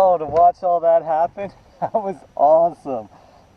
Oh, to watch all that happen, that was awesome.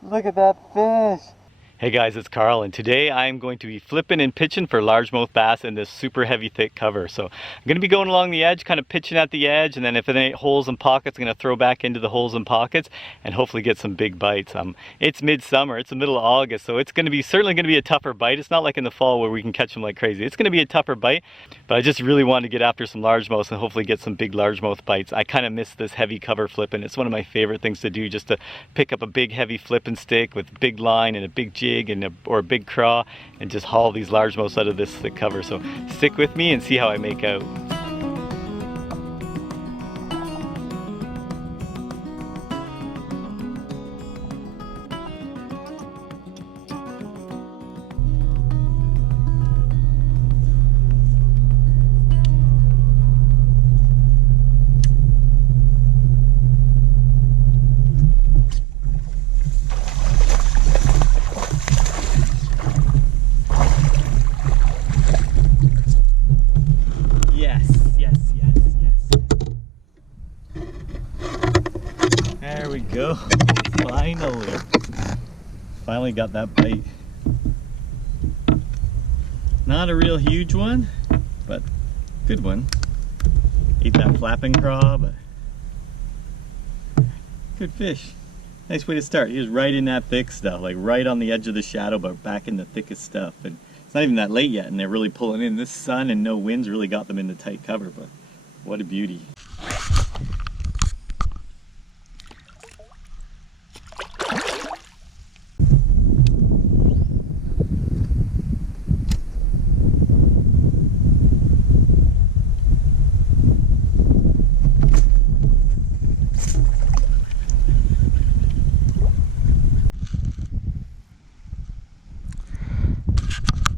Look at that fish. Hey guys, it's Carl, and today I'm going to be flipping and pitching for largemouth bass in this super heavy thick cover. So I'm going to be going along the edge, kind of pitching at the edge, and then if it ain't holes and pockets, I'm going to throw back into the holes and pockets and hopefully get some big bites. It's midsummer, it's the middle of August, so it's certainly going to be a tougher bite. It's not like in the fall where we can catch them like crazy. It's going to be a tougher bite, but I just really wanted to get after some largemouths and hopefully get some big largemouth bites. I kind of miss this heavy cover flipping. It's one of my favorite things to do, just to pick up a big heavy flipping stick with big line and a big jig or a big craw and just haul these largemouths out of this thick cover. So stick with me and see how I make out. There we go. Finally got that bite. Not a real huge one, but good one. Ate that flapping craw, but good fish. Nice way to start. He was right in that thick stuff, like right on the edge of the shadow, but back in the thickest stuff. And it's not even that late yet, and they're really pulling in. This sun and no winds really got them into tight cover, but what a beauty.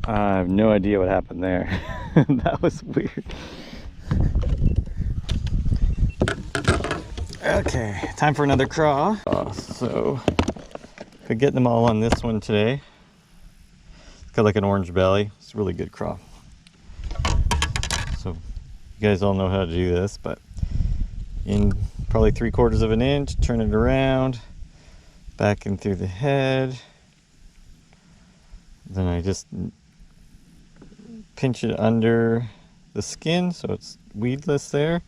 I have no idea what happened there. That was weird. Okay, time for another craw. So, could get them all on this one today. It's got like an orange belly. It's a really good craw. So, you guys all know how to do this, but in probably 3/4 of an inch, turn it around, back in through the head. Then I just pinch it under the skin so it's weedless there.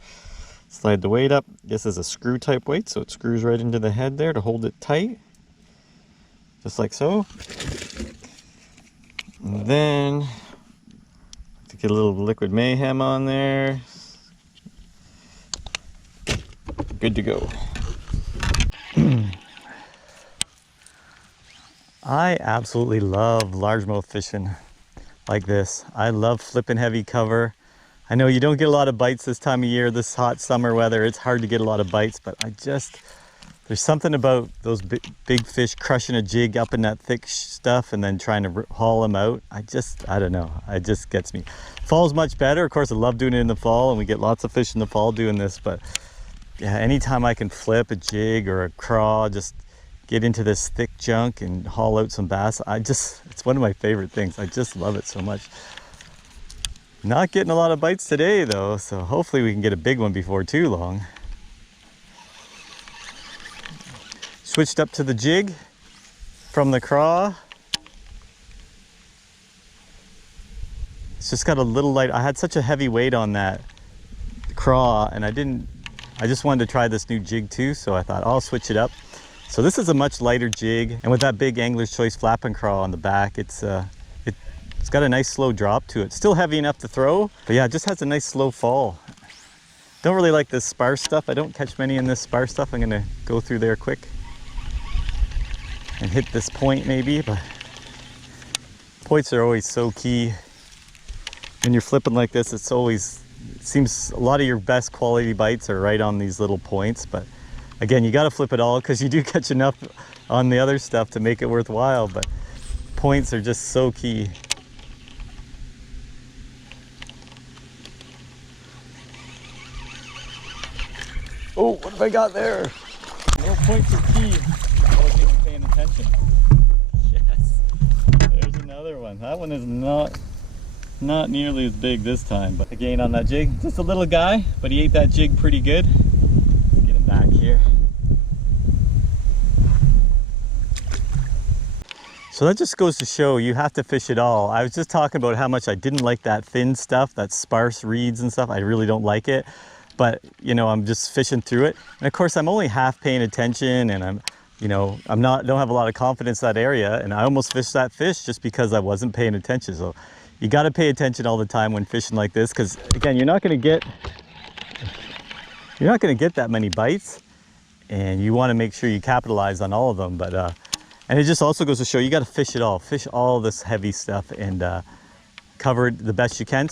Slide the weight up. This is a screw type weight, so it screws right into the head there to hold it tight. Just like so. And then to get a little liquid mayhem on there. Good to go. I absolutely love largemouth fishing like this. I love flipping heavy cover. I know you don't get a lot of bites this time of year, this hot summer weather. It's hard to get a lot of bites, but there's something about those big fish crushing a jig up in that thick stuff and then trying to haul them out. I don't know, it just gets me. Fall's much better. Of course, I love doing it in the fall, and we get lots of fish in the fall doing this, but yeah, anytime I can flip a jig or a craw, just get into this thick junk and haul out some bass, it's one of my favorite things. I just love it so much. Not getting a lot of bites today though, so hopefully we can get a big one before too long. Switched up to the jig from the craw. It's just got a little light. I had such a heavy weight on that craw, and I just wanted to try this new jig too, so I thought I'll switch it up. So this is a much lighter jig, and with that big Angler's Choice flapping craw on the back, it's got a nice slow drop to it. Still heavy enough to throw, but yeah, it just has a nice slow fall. Don't really like this spar stuff. I don't catch many in this spar stuff. I'm gonna go through there quick and hit this point maybe, but points are always so key. When you're flipping like this, it seems a lot of your best quality bites are right on these little points, but again, you got to flip it all because you do catch enough on the other stuff to make it worthwhile, but points are just so key. Oh, what have I got there? More points are key. I wasn't even paying attention. Yes, there's another one. That one is not nearly as big this time, but again on that jig, just a little guy, but he ate that jig pretty good. Let's get him back here. So that just goes to show you have to fish it all. I was just talking about how much I didn't like that thin stuff, that sparse reeds and stuff. I really don't like it. But, you know, I'm just fishing through it. And of course, I'm only half paying attention, and don't have a lot of confidence in that area. And I almost fished that fish just because I wasn't paying attention. So you got to pay attention all the time when fishing like this, because again, you're not going to get that many bites, and you want to make sure you capitalize on all of them. But and it just also goes to show you got to fish it all, fish all this heavy stuff, and cover it the best you can.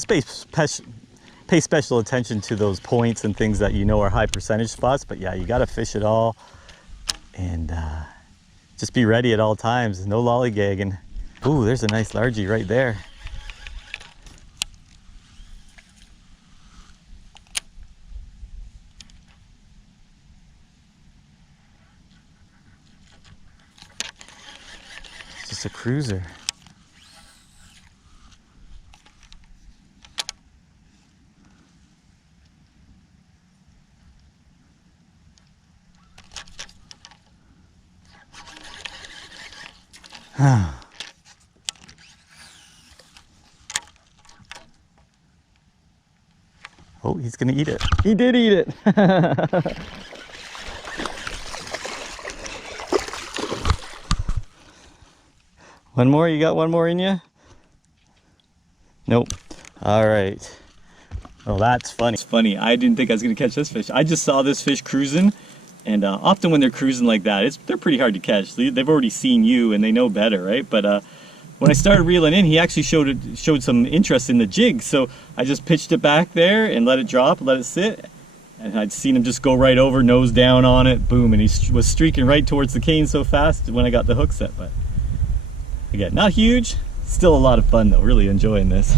Pay special attention to those points and things that you know are high percentage spots. But yeah, you got to fish it all, and just be ready at all times. No lollygagging. Ooh, there's a nice largie right there. Just a cruiser. Oh, he's gonna eat it. He did eat it. One more, you got one more in you? Nope. All right. Oh, that's funny. It's funny, I didn't think I was gonna catch this fish. I just saw this fish cruising, and often when they're cruising like that, they're pretty hard to catch. They've already seen you and they know better, right? But when I started reeling in, he actually showed some interest in the jig. So I just pitched it back there and let it drop, let it sit. And I'd seen him just go right over, nose down on it, boom. And he was streaking right towards the cane so fast when I got the hook set. But again, not huge, still a lot of fun though, really enjoying this.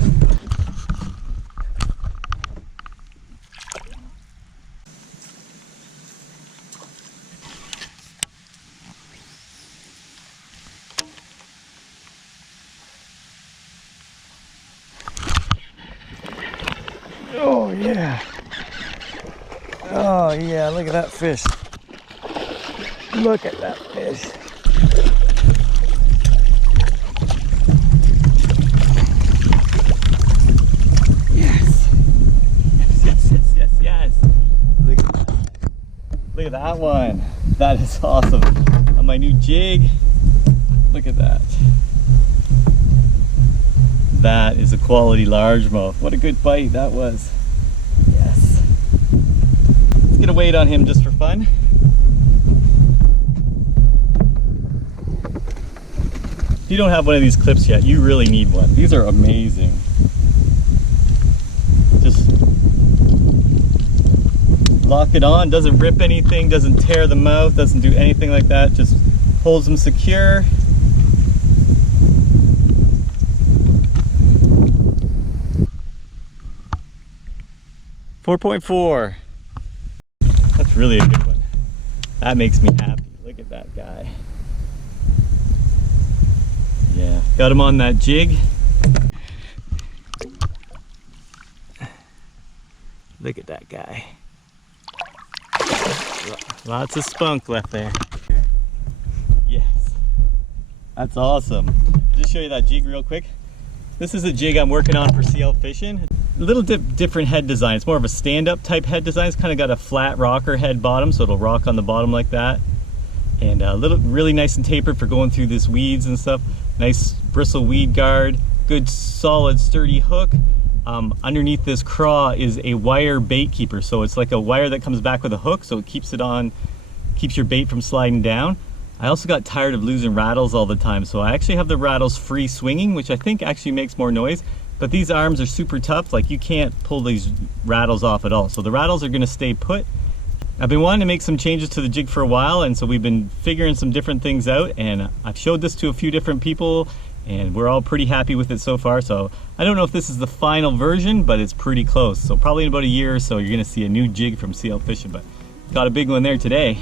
Oh yeah. Oh yeah, look at that fish. Look at that fish. Yes. Yes. Look at that. Look at that one. That is awesome. On my new jig. Look at that. That is a quality largemouth. What a good bite that was. Yes. Let's get a weight on him just for fun. If you don't have one of these clips yet, you really need one. These are amazing. Just lock it on, doesn't rip anything, doesn't tear the mouth, doesn't do anything like that. Just holds them secure. .4. That's really a good one. That makes me happy. Look at that guy. Yeah, got him on that jig. Look at that guy. Lots of spunk left there. Yes, that's awesome. I'll just show you that jig real quick. This is a jig I'm working on for CL fishing. A little different head design. It's more of a stand-up type head design. It's kind of got a flat rocker head bottom, so it'll rock on the bottom like that. And a little, really nice and tapered for going through this weeds and stuff. Nice bristle weed guard. Good, solid, sturdy hook. Underneath this craw is a wire bait keeper. So it's like a wire that comes back with a hook, so it keeps it on, keeps your bait from sliding down. I also got tired of losing rattles all the time, so I actually have the rattles free swinging, which I think actually makes more noise. But these arms are super tough, like you can't pull these rattles off at all. So the rattles are gonna stay put. I've been wanting to make some changes to the jig for a while, and so we've been figuring some different things out, and I've showed this to a few different people, and we're all pretty happy with it so far. So I don't know if this is the final version, but it's pretty close. So probably in about a year or so, you're gonna see a new jig from CL Fishing, but got a big one there today.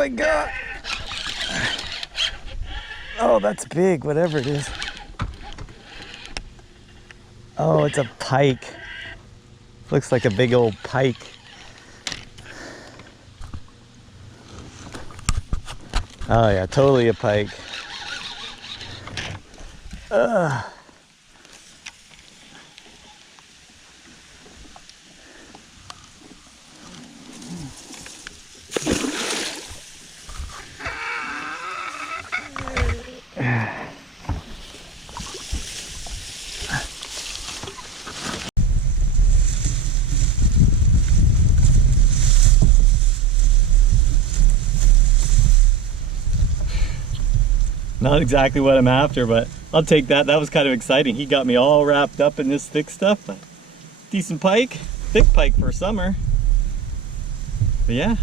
my God. Oh, that's big, whatever it is. Oh, it's a pike. Looks like a big old pike. Oh yeah, totally a pike. Ugh. Not exactly what I'm after, but I'll take that. That was kind of exciting. He got me all wrapped up in this thick stuff, but decent pike, thick pike for summer. But yeah,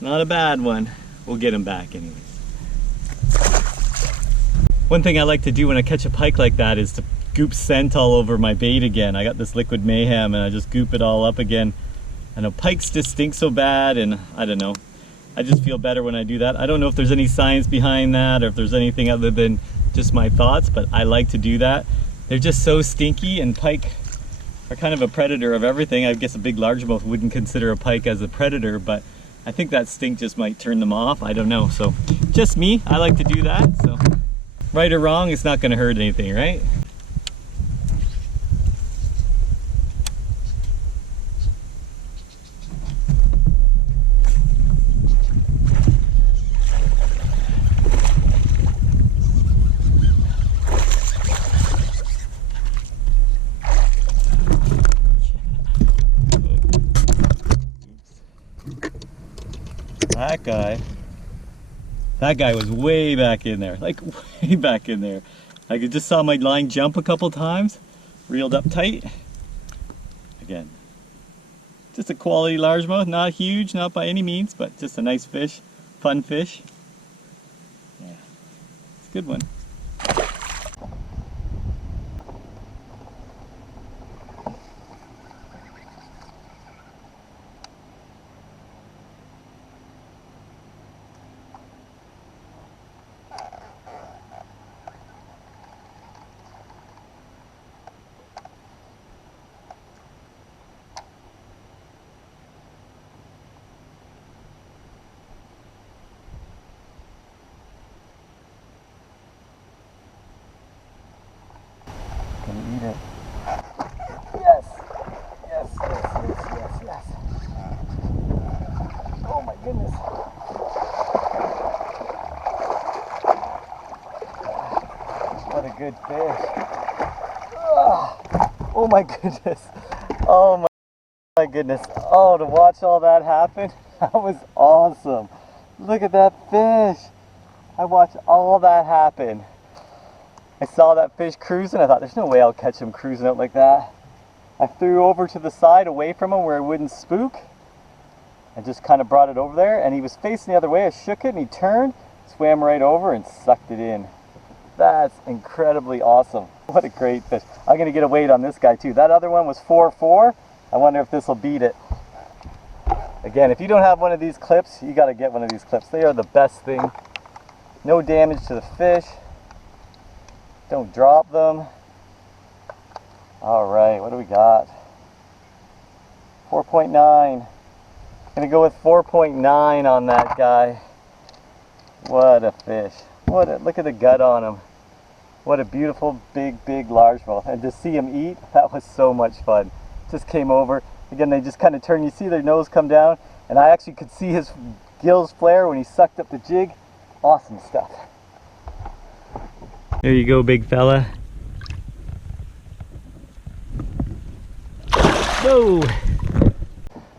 not a bad one. We'll get him back anyways. One thing I like to do when I catch a pike like that is to goop scent all over my bait again. I got this Liquid Mayhem and I just goop it all up again. I know pikes just stink so bad, and I don't know. I just feel better when I do that. I don't know if there's any science behind that or if there's anything other than just my thoughts, but I like to do that. They're just so stinky, and pike are kind of a predator of everything. I guess a big largemouth wouldn't consider a pike as a predator, but I think that stink just might turn them off. I don't know. So just me, I like to do that. So right or wrong, it's not going to hurt anything, right? That guy was way back in there, like way back in there. I just saw my line jump a couple times, reeled up tight. Again, just a quality largemouth, not huge, not by any means, but just a nice fish, fun fish. Yeah, it's a good one. Gonna eat it. Yes! Yes, yes, yes, yes, yes. Oh my goodness. What a good fish. Oh my goodness. Oh my goodness. Oh, to watch all that happen, that was awesome. Look at that fish. I watched all that happen. I saw that fish cruising. I thought, there's no way I'll catch him cruising out like that. I threw over to the side away from him where it wouldn't spook. I just kind of brought it over there, and he was facing the other way. I shook it and he turned, swam right over and sucked it in. That's incredibly awesome. What a great fish. I'm going to get a weight on this guy too. That other one was 4.4. I wonder if this will beat it. Again, if you don't have one of these clips, you got to get one of these clips. They are the best thing. No damage to the fish. Don't drop them. All right, what do we got? 4.9. Gonna go with 4.9 on that guy. What a fish. Look at the gut on him. What a beautiful, big largemouth. And to see him eat, that was so much fun. Just came over. Again, they just kind of turn. You see their nose come down, and I actually could see his gills flare when he sucked up the jig. Awesome stuff. There you go, big fella. Whoa!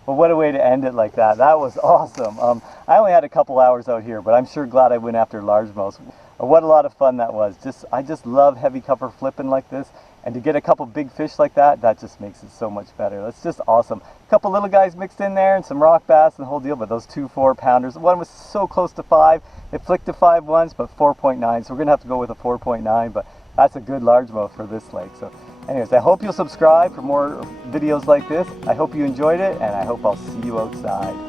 Well, what a way to end it like that. That was awesome. I only had a couple hours out here, but I'm sure glad I went after largemouths. What a lot of fun that was. I just love heavy cover flipping like this, and to get a couple big fish like that, that just makes it so much better. That's just awesome. A couple little guys mixed in there and some rock bass and the whole deal, but those 2 4-pounders, one was so close to 5. It flicked to 5 once, but 4.9, so we're gonna have to go with a 4.9, but that's a good largemouth for this lake. So anyways, I hope you'll subscribe for more videos like this. I hope you enjoyed it, and I hope I'll see you outside.